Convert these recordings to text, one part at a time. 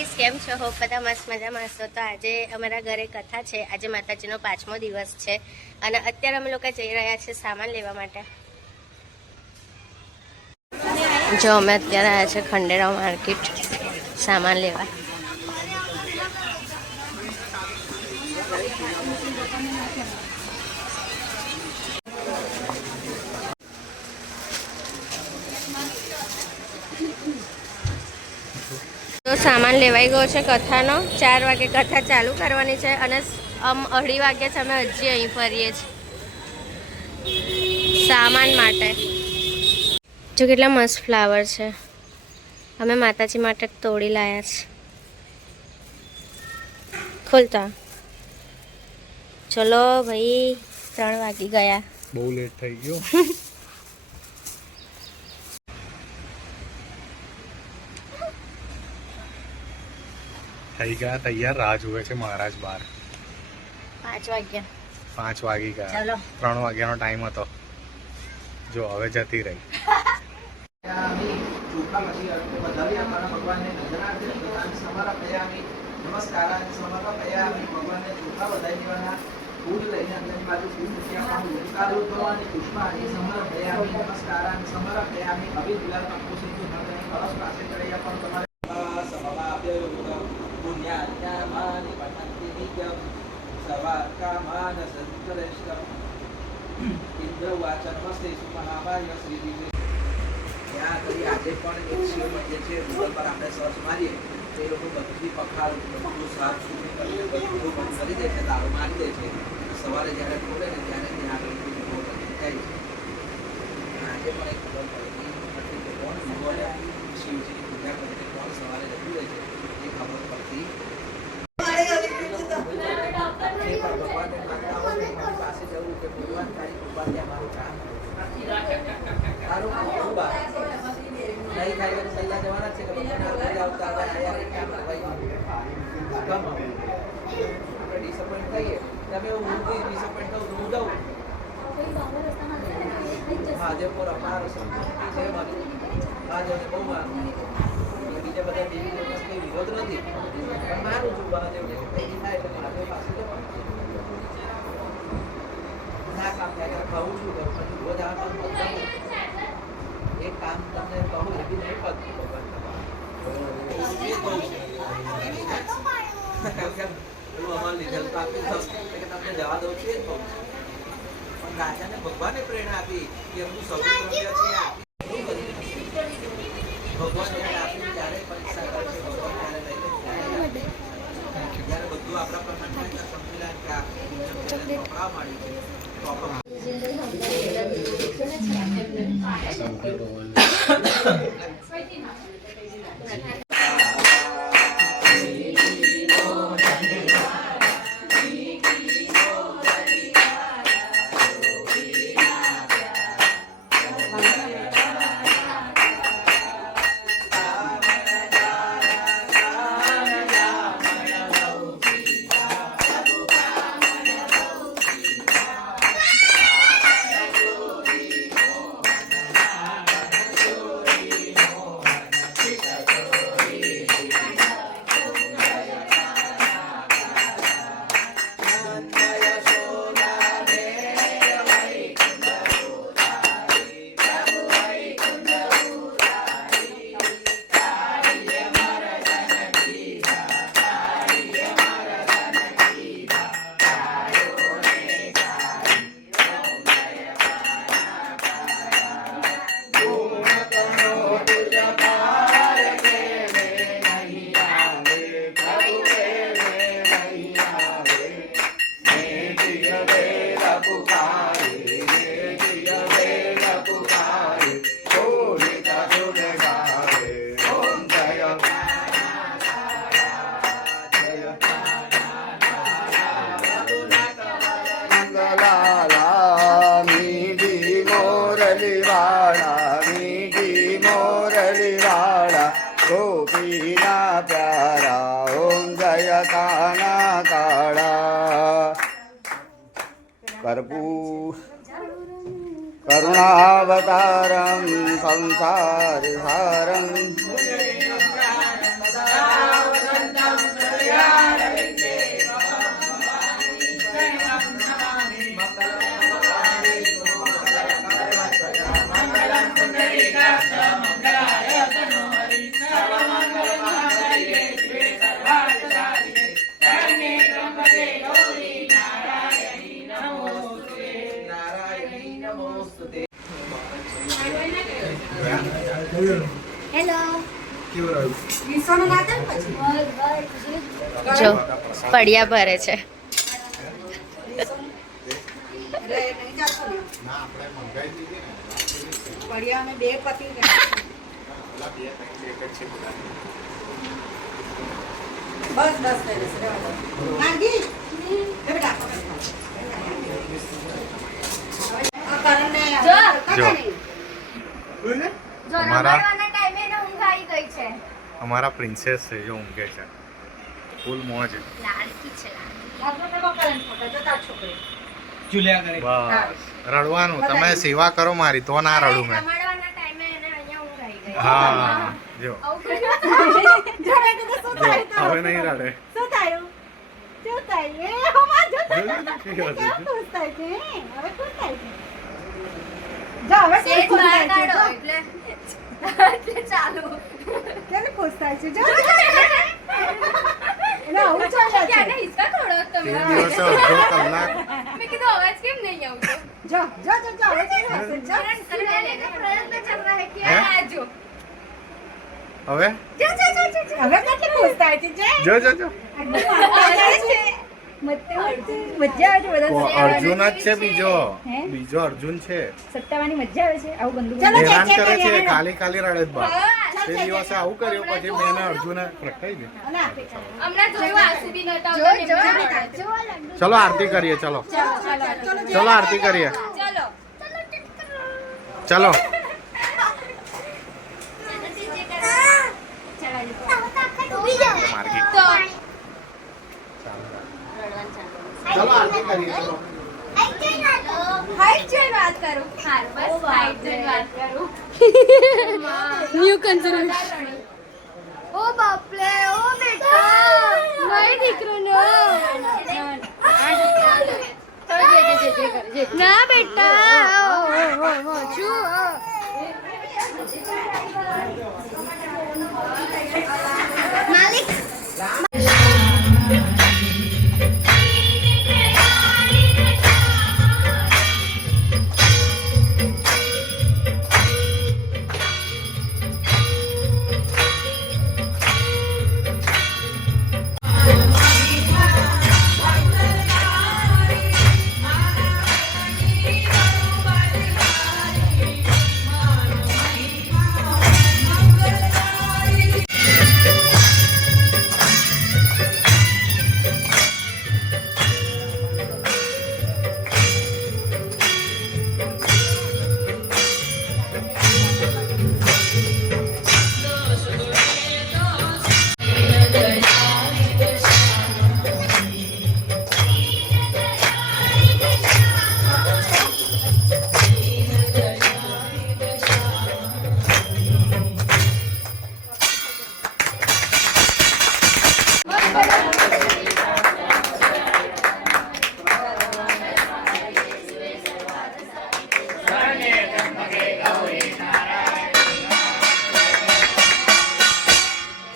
Guys, કેમ છો? Hope બધા મસ્ત મજામાં હશો. તો આજે અમારા ઘરે કથા છે. આજે માતાજીનો 5મો દિવસ છે અને અત્યારે અમે લોકો જઈ રહ્યા છે સામાન લેવા માટે. જો અમે અત્યારે આવ્યા છે ખંડેરાવ માર્કેટ સામાન લેવા. તો સામાન લેવાઈ ગયો છે કથાનો. 4 વાગે કથા ચાલુ કરવાની છે અને 2:30 વાગ્યા છે અમે હજી અહીં ફરીએ છીએ સામાન માટે. જો કેટલા મસ્ત ફ્લાવર છે, અમે માતાજી માટે તોડી લાયા છે. ખોલતા ચલો ભાઈ, 3 વાગી ગયા. બહુ લેટ થઈ ગયો. થઈ ગયા તૈયાર, રાહ જુએ છે મહારાજ બહાર. 5 વાગ્યા. 5 વાગી ગયા. ચાલો. 3 વાગ્યાનો ટાઈમ હતો. જો હવે જતી રહી. આજે પણ એક શિવ મંદિર છે, ગૂગલ પર આપણે સર્ચ મારીએ તો એ લોકો બધી પખાલ બધું સાફ સુથરી કરીને બધું બંધ કરી દે છે, તાળું મારી દે છે. સવારે જ્યારે ખોલે ને ત્યારે ત્યાં આગળ બધું થાય છે. આજે પણ એક ખબર પડી કે કોણ ભગવાને શિવજીની પૂજા કરીને કોણ સવારે જતું રહે છે એ ખબર પડતી. ભગવાનને માનતા હોય ને મારી પાસે જવું કે ભગવાન તારી કૃપા ત્યાં મારું કામ સારું ખૂબ નહીં થાય તો સલ્લા જવાના છે કે ભગવાન આવતા યાર એક કામ આપણે ડિસઅપોઇન્ટ થઈએ. તમે હું ડિસઅપોઇન્ટ થઉં તો હું જાઉં. મહાદેવપુર અમારો સંસ્કૃતિ છે મારી. મહાદેવને બહુ માનું. બીજા બધા દેવી દેવતા કંઈ વિરોધ નથી, પણ માનું છું મહાદેવને કંઈ થાય એટલે મહાદેવ પાસે જવાનું. ના કામ થાય ખાવું છું કરું, પછી રોજ આવવાનું એક કામ તમને કહું એ બી નહીં પડતું ભગવાન તમારું. અમારે લીધેલ તો આપી દઉં કે તમને જવા દઉં છું. પણ રાજાને ભગવાને પ્રેરણા આપી કે એમનું સૌથી દ્રવ્ય છે ભગવાન એને આપી ત્યારે પરીક્ષા કરે છે. ભગવાન ત્યારે લઈને જ્યારે બધું આપણા પ્રમાણમાં સમજી કે આ કપડા માડી છે. गोपीना प्यारा ओम जय काना काड़ा कर्पूर करुणावतारम संसार सारम હેલો કેવું રહ્યું? જો પડિયા ભરે છે. અમારા પ્રિન્સેસ છે જો ઊંઘે છે ફૂલ મોજ. લાડકી છે. બસ રડવાનું તમે સેવા કરો મારી તો ના રડું મેં. જમાડવાના ટાઈમે એને અહીંયા ઊંઘ આવી ગઈ. હા જો જો હવે નહીં રડે. શું થયું? શું થયું? એ કેમ ખુશ થાય છે? હવે ખુશ થાય છે? જો હવે કેમ સેજ ખુશ બહાર થાય છે? કાઢો એટલે એટલે ચાલુ. કેમ ખુશ થાય છે? જો એને આવું ચાલે છે. ક્યાંને હિસકા ખોડો તે તમે? દિવસે અડધો કલાક મેં કીધું અવાજ કેમ નહીં આવતો? જો જો જો જો હવે કેમ હશે? જો करने का प्रयत्न चल रहा है कि हैं? आजो હવે હવે કેટલી ખુશ થાય છે? જો જો જો જો મજા આવે છે બધા અર્જુન જ છે બીજો હે? બીજો અર્જુન છે સટ્ટાવાની મજા આવે છે આવું ગંદુ હેરાન ચલો કરે છે ખાલી ખાલી રડે જ બા તે દિવસે આવું કર્યું પછી મેં એને અર્જુને પ્રકટાઈ દે. हमने જોયું આંસુ બી નતા જો, જો. ચલો આરતી કરીએ ચલો ચલો આરતી કરીએ चलो ચલો માર્ગી तो ચલો આરતી કરીએ ચલો हाइट जोइन बात करूं हां बस हाइट जोइन बात करूं न्यू कंसर्न ओ बाप रे ओ बेटा नहीं दिख रहा ना बेटा छू मालिक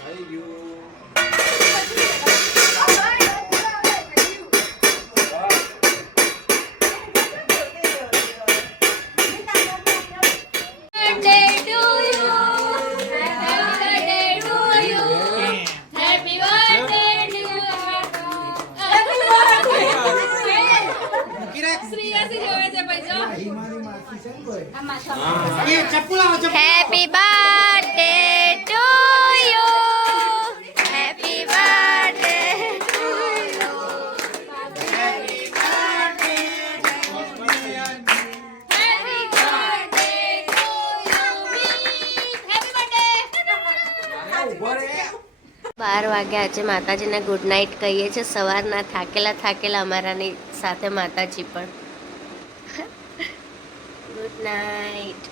થઈ ગયું. birthday to you. Happy birthday to you. Happy birthday to you. Happy birthday. શ્રીયાસી જોવે છે પૈસો. Happy birthday to you. Happy birthday to you. Happy birthday to you. Happy birthday to you. Happy birthday. 12 વાગ્યા આજે માતાજીને good night કહીએ છીએ. સવારના થાકેલા અમારાની સાથે માતાજી પણ ગુડ નાઇટ.